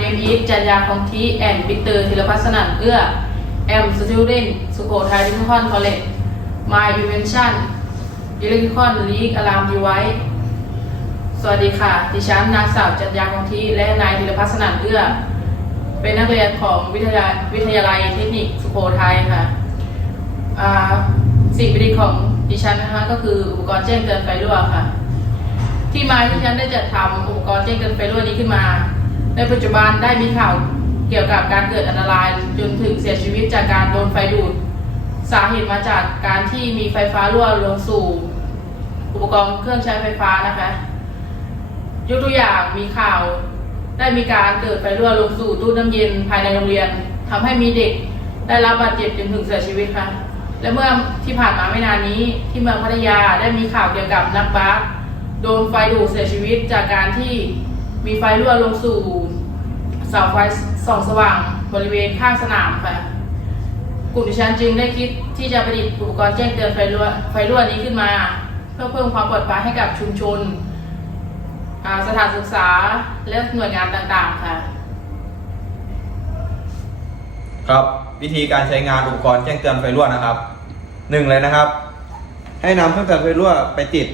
name is จันยาคองที and ปิเตอร์ธีรพัฒนันเอื้อ am student สุโขทัยดิจิทัลคอลเลจ my invention electrical leak alarm device สวัสดีค่ะ ดิฉันนางสาวจันยาคองทีและนายธีรพัฒนันเอื้อ เป็นนักเรียนของวิทยาวิทยาลัยเทคนิคสุโขทัยค่ะ สิ่งประดิษฐ์ของดิฉันนะคะก็คืออุปกรณ์แจ้งเตือนไฟรั่วค่ะ ที่มาที่ฉันได้จัดทำอุปกรณ์แจ้งเตือนไฟรั่วนี้ขึ้นมา ในปัจจุบันได้มีข่าวเกี่ยวกับการเกิดอันตรายจนถึงเสียชีวิตจากการโดนไฟดูด สาเหตุมาจากการที่มีไฟฟ้ารั่วลงสู่ อุปกรณ์เครื่องใช้ไฟฟ้านะคะยกตัวอย่างมีข่าว ได้มีการเกิดไฟรั่วลงสู่ตู้น้ำเย็นภายในโรงเรียนทำให้มีเด็กได้รับบาดเจ็บจนถึงเสียชีวิตค่ะและเมื่อที่ผ่านมาไม่นานนี้ที่เมืองพัทยาได้มีข่าวเกี่ยวกับนักบาสโดนไฟดูดเสียชีวิตจากการที่ มีไฟรั่วลงสู่เสาไฟส่องสว่างบริเวณข้างสนามค่ะ กลุ่มดิฉันจึงได้คิดที่จะประดิษฐ์อุปกรณ์แจ้งเตือนไฟรั่วไฟรั่วนี้ขึ้นมา เพื่อเพิ่มความปลอดภัยให้กับชุมชน สถานศึกษาและหน่วยงานต่างๆค่ะ ครับวิธีการใช้งานอุปกรณ์แจ้งเตือนไฟรั่วนะครับหนึ่งเลยนะครับ ให้นำเครื่องเตือนไฟรั่วไปติด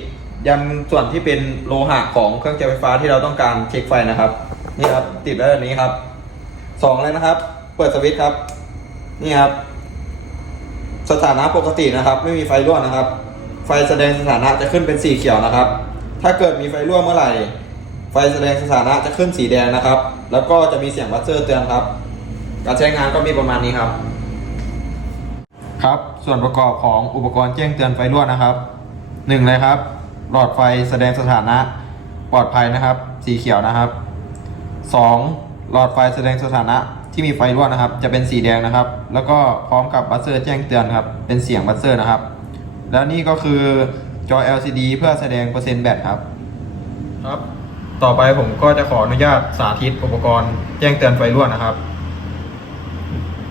ยังส่วนที่เป็นโลหะของเครื่องใช้ไฟฟ้าที่เราต้องการเช็คไฟนะครับ นี่ครับติดไว้แบบนี้ครับสองเลยนะครับ เปิดสวิตช์ครับ นี่ครับ สถานะปกตินะครับ ไม่มีไฟรั่วนะครับ ไฟแสดงสถานะจะขึ้นเป็นสีเขียวนะครับ ถ้าเกิดมีไฟรั่วเมื่อไหร่ ไฟแสดงสถานะจะขึ้นสีแดงนะครับ แล้วก็จะมีเสียงวัดเซอร์เตือนครับ การใช้งานก็มีประมาณนี้ครับ ครับ ส่วนประกอบของอุปกรณ์แจ้งเตือนไฟรั่วนะครับหนึ่งเลยครับ หลอดไฟแสดงสถานะปลอดภัยนะครับ สีเขียวนะครับสองหลอดไฟแสดงสถานะที่มีไฟรั่วนะครับ จะเป็นสีแดงนะครับ แล้วก็พร้อมกับบัสเซอร์แจ้งเตือนครับ เป็นเสียงบัสเซอร์นะครับ แล้วนี่ก็คือจอ LCD เพื่อแสดงเปอร์เซ็นต์แบตครับ ครับ ต่อไปผมก็จะขออนุญาตสาธิตอุปกรณ์แจ้งเตือนไฟรั่วนะครับ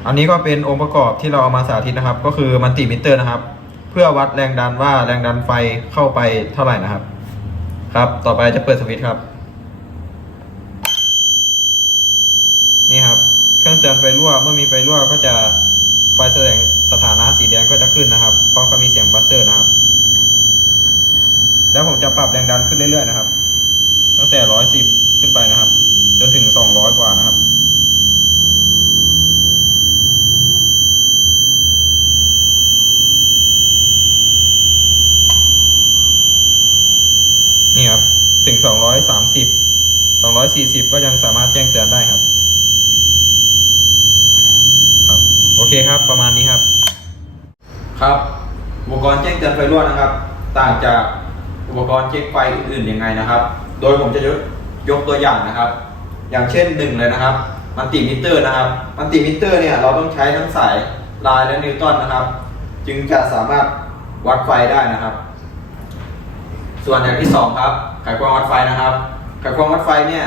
อันนี้ก็เป็นองค์ประกอบที่เราเอามาสาธิตนะครับ ก็คือมันติมิเตอร์นะครับ เพื่อวัดแรงดันว่าแรงดันไฟเข้าไปเท่าไหร่นะครับ ครับ ต่อไปจะเปิดสวิตช์ครับ นี่ครับ เครื่องเตือนไฟรั่วเมื่อมีไฟรั่วก็จะไฟแสดงสถานะสีแดงก็จะขึ้นนะครับพร้อมกับมีเสียงบัสเซอร์นะครับ แล้วผมจะปรับแรงดันขึ้นเรื่อยๆนะครับ ตั้งแต่ร้อยสิบขึ้นไปนะครับ จนถึงสองร้อยกว่านะครับ นี่ครับถึงสองร้อยสามสิบสองร้อยสี่สิบก็ยังสามารถแจ้งเตือนได้ครับ ครับ โอเคครับ ประมาณนี้ครับ ครับอุปกรณ์แจ้งเตือนไฟรั่วนะครับ ต่างจากอุปกรณ์เช็คไฟอื่นๆยังไงนะครับ โดยผมจะยกยกตัวอย่างนะครับ อย่างเช่นหนึ่งเลยนะครับ มันติมิเตอร์นะครับ มันติมิเตอร์เนี่ยเราต้องใช้ทั้งสายลายและนิวตันนะครับ จึงจะสามารถวัดไฟได้นะครับ ส่วนอย่างที่สองครับไขควงวัดไฟนะครับ ไขควงวัดไฟเนี่ย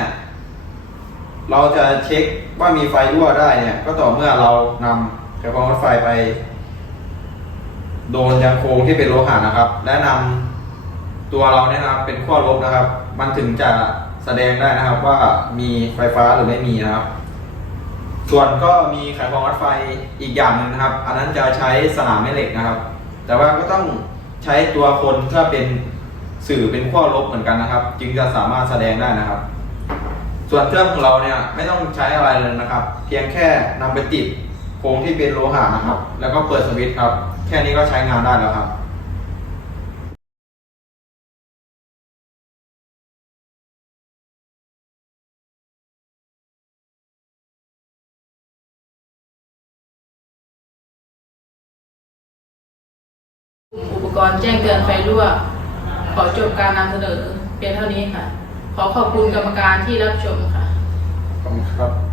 เราจะเช็คว่ามีไฟรั่วได้เนี่ย ก็ต่อเมื่อเรานำไขควงวัดไฟไป โดนยางโครงที่เป็นโลหะนะครับ และนำตัวเราเนี่ยนะครับ เป็นขั้วลบนะครับ มันถึงจะแสดงได้นะครับว่ามีไฟฟ้าหรือไม่มีนะครับ ส่วนก็มีไขควงวัดไฟอีกอย่างหนึ่งนะครับ อันนั้นจะใช้สนามแม่เหล็กนะครับ แต่ว่าก็ต้องใช้ตัวคนเพื่อเป็น สื่อเป็นขั้วลบเหมือนกันนะครับ จึงจะสามารถแสดงได้นะครับ ส่วนเครื่องของเราเนี่ยไม่ต้องใช้อะไรเลยนะครับ เพียงแค่นำไปติดโครงที่เป็นโลหะนะครับ แล้วก็เปิดสวิตช์ครับ แค่นี้ก็ใช้งานได้แล้วครับอุปกรณ์แจ้งเตือนไฟรั่ว ขอจบการนำเสนอเพียงเท่านี้ค่ะ ขอขอบคุณกรรมการที่รับชมค่ะ ขอบคุณครับ